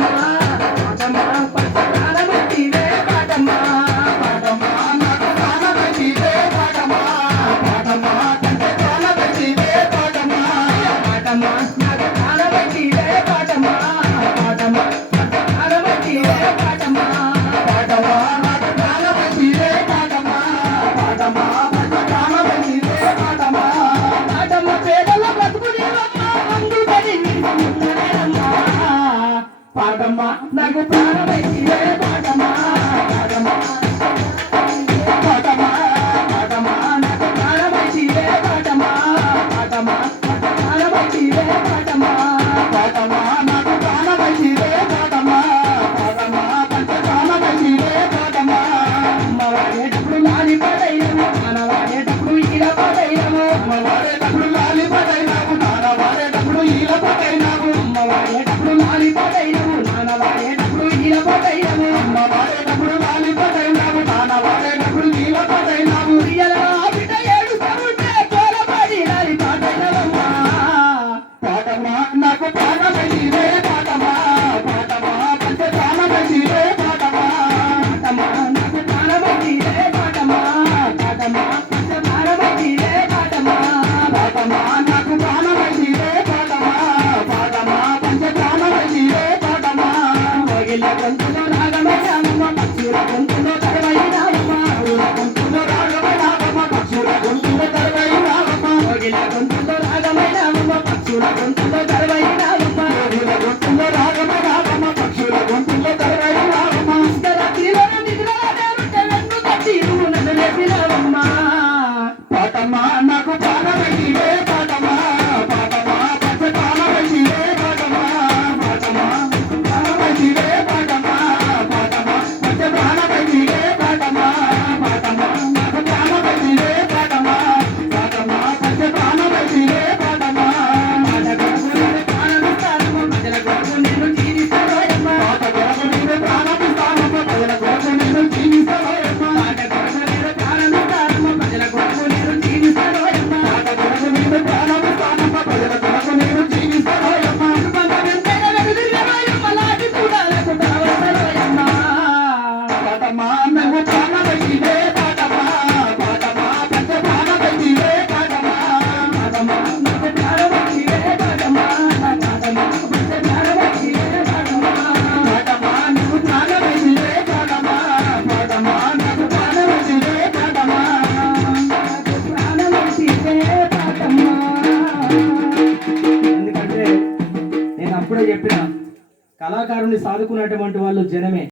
పాటమ్మా పాటమ్మా ప్రాణమతివే పాటమ్మా పాటమ్మా నాకు ప్రాణమతివే పాటమ్మా పాటమ్మా కంటే ప్రాణమతివే పాటమ్మా పాటమ్మా నాకు ప్రాణమతివే పాటమ్మా పాటమ్మా ప్రాణమతివే పాటమ్మా పాటమ్మా నాకు ప్రాణమతివే పాటమ్మా పాటమ్మా ప్రాణమతివే పాటమ్మా పాటమ్మ పేదల బ్రతుకునేవమ్మ అందుకని పాటమ్మ నాకు ప్రాణమైతివే పాటమ్మా పాటమ్మా పాటమ్మా పాటమ్మా నాకు ప్రాణమైతివే పాటమ్మా పాటమ్మా ప్రాణమైతివే పాటమ్మా పాటమ్మా నాకు ప్రాణమైతివే పాటమ్మా పాటమ్మా పంచ ప్రాణమైతివే పాటమ్మా అమ్మ వాడేటప్పుడు లాలి పడైనము నాన్న వాడేటప్పుడు ఈల పడైనము అమ్మ వాడేటప్పుడు లాలి పడైనాము నాన్న వాడేటప్పుడు ఈల పడైనాము అమ్మ వాడేటప్పుడు లాలి పడైనము నాన్న వాడేటప్పుడు ఈల పడైనము అమ్మ వాడేటప్పుడు లాలి పడైనాము నాన్న వాడేటప్పుడు ఈల పడైనాము ఇయ్యలా బిడ్డ ఏడుస్తా ఉంటే తోలబడి లాలి పడైనవమ్మా పాటమ్మా నాకు ప్రాణమైతివే పాటమ్మా పాటమ్మా పంచ ప్రాణమైతివే పాటమ్మా పాటమ్మా నాకు ప్రాణమైతివే పాటమ్మా పాటమ్మా పంచ ప్రాణమైతివే పాటమ్మా పాటమ్మా నాకు ప్రాణమైతివే పాటమ్మా పాటమ్మా పంచ ప్రాణమైతివే పాటమ్మా మగిల గొంతులో రాగమైనామమ్మ పక్షుల గొంతులో తరవైనామమ్మ ఊర గొంతులో రాగమైనామమ్మ పక్షుల గొంతులో తరవైనామమ్మ మగిల గొంతులో రాగమైనామమ్మ పక్షుల గొంతులో తరవైనామమ్మ ఊర గొంతులో రాగమైనామమ్మ పక్షుల గొంతులో తరవైనామమ్మ రాత్రిలో నిద్రలోనే ఉంటే నన్ను తట్టి నువ్వు నన్ను లేపినావమ్మా పాటమ్మా నాకు ప్రాణమైతివే పాటమ్మా పాటమ్మా పంచ ప్రాణమైతివే పాటమ్మా పాటమ్మా ప్రాణమైతివే పాటమ్మా పాటమ్మా పంచ ప్రాణమైతివే పాటమ్మా పాటమ్మా నాకు ప్రాణమైతివే పాటమ్మా పాటమ్మా పంచ ప్రాణమైతివే పాటమ్మా మాట కొరకు నేను ప్రాణమిస్తానమ్మ ప్రజల కొరకు నేను జీవిస్తానమ్మ మాట కొరకు నేను ప్రాణమిస్తానమ్మ ప్రజల కొరకు నేను జీవిస్తానమ్మ మాట కొరకు నేను ప్రాణమిస్తానమ్మ ప్రజల కొరకు నేను జీవిస్తానమ్మ మాట కొరకు నేను ప్రాణమిస్తానమ్మ ప్రజల కొరకు నేను జీవిస్తానమ్మ బంధమెంతైన వెలుగుదివ్యమయ్యమ్మ లాంటి చూడాలకు తలవసరయ్యమ్మ పాటమ్మా నువ్వు ప్రాణమైతివే పాటమ్మా పాటమ్మా పంచ ప్రాణమైతివే పాటమ్మా పాటమ్మా నాకు ప్రాణమైతివే పాటమ్మా పాటమ్మా పంచ ప్రాణమైతివే పాటమ్మా పాటమ్మా నువ్వు ప్రాణమైతివే పాటమ్మా పాటమ్మా నాకు ప్రాణమైతివే పాటమ్మా నాకు ప్రాణమైతివే పాటమ్మా ఎందుకంటే నేను అప్పుడే చెప్పిన కళాకారుని సాదుకున్నటువంటి వాళ్ళు జనమే.